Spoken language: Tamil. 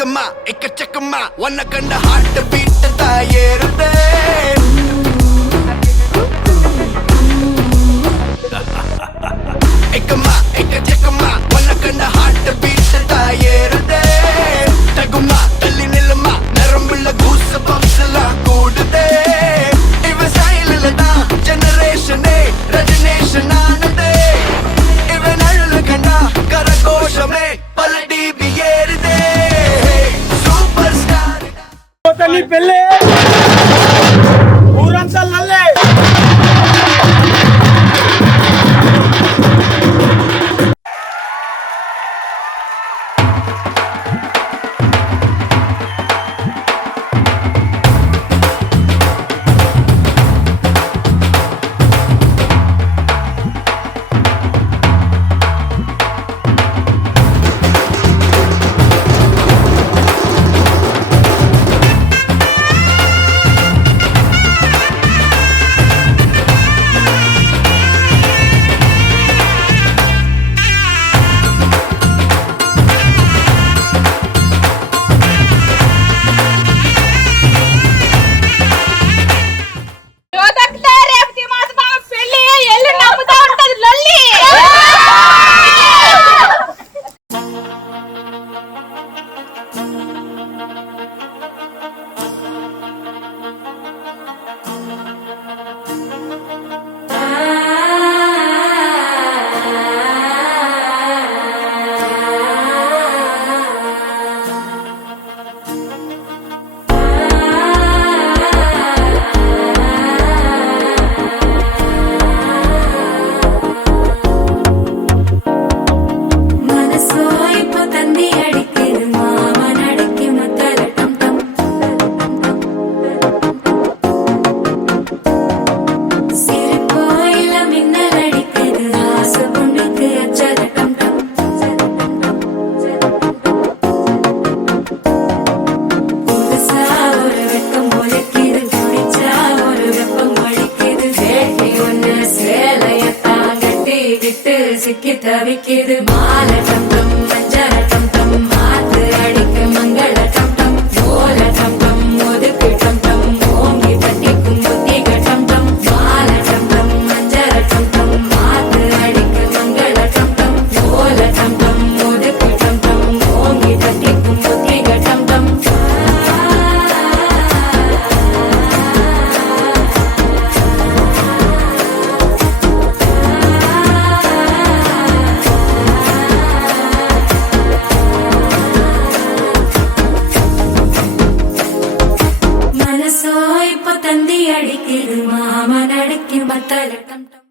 ஏக்கமா எக்கச்சக்கமா உன்னை கண்ட ஹார்ட் பீட் தான் ஏறுதே. ஏக்கமா எக்கச்சக்கமா உன்னை கண்ட ஹார்ட் பீட் தான் ஏறுதே. தகுமா தள்ளி நிலமா நரம்புல கூச பம்ஸ் எல்லாம் கூடுதே. இவ சைலில தான் ஜெனரேஷனே ரெஜினேஷன் ஆனதே. இவன் அழுல கண்டா கரகோஷமே பல டிபி ஏறுதே. சூப்பர் ஸ்டார் తల్లి పెళ్ళే ఊరంతా నల్లే. சிக்கி தவிக்கிது மாலை டம்டம் மஞ்சள் டம்டம் மாத்து அடிக்க மங்கள டம்டம் ஓல டம்டம் ஒதுக்கு டம்டம் ஓங்கி தட்டிக்கும் புத்திக டம்டம் மாலை டம்டம் மஞ்சள் டம்டம் மாத்து அடிக்க மங்கள டம்டம் ஓல டம்டம் ஒதுக்கு டம்டம் ஓங்கி தட்டிக்கும் புத்திக டம்டம். மனசோ இப்ப தந்தி அடிக்குது மாமன் அடிக்கும் பத்தல டம் டம்.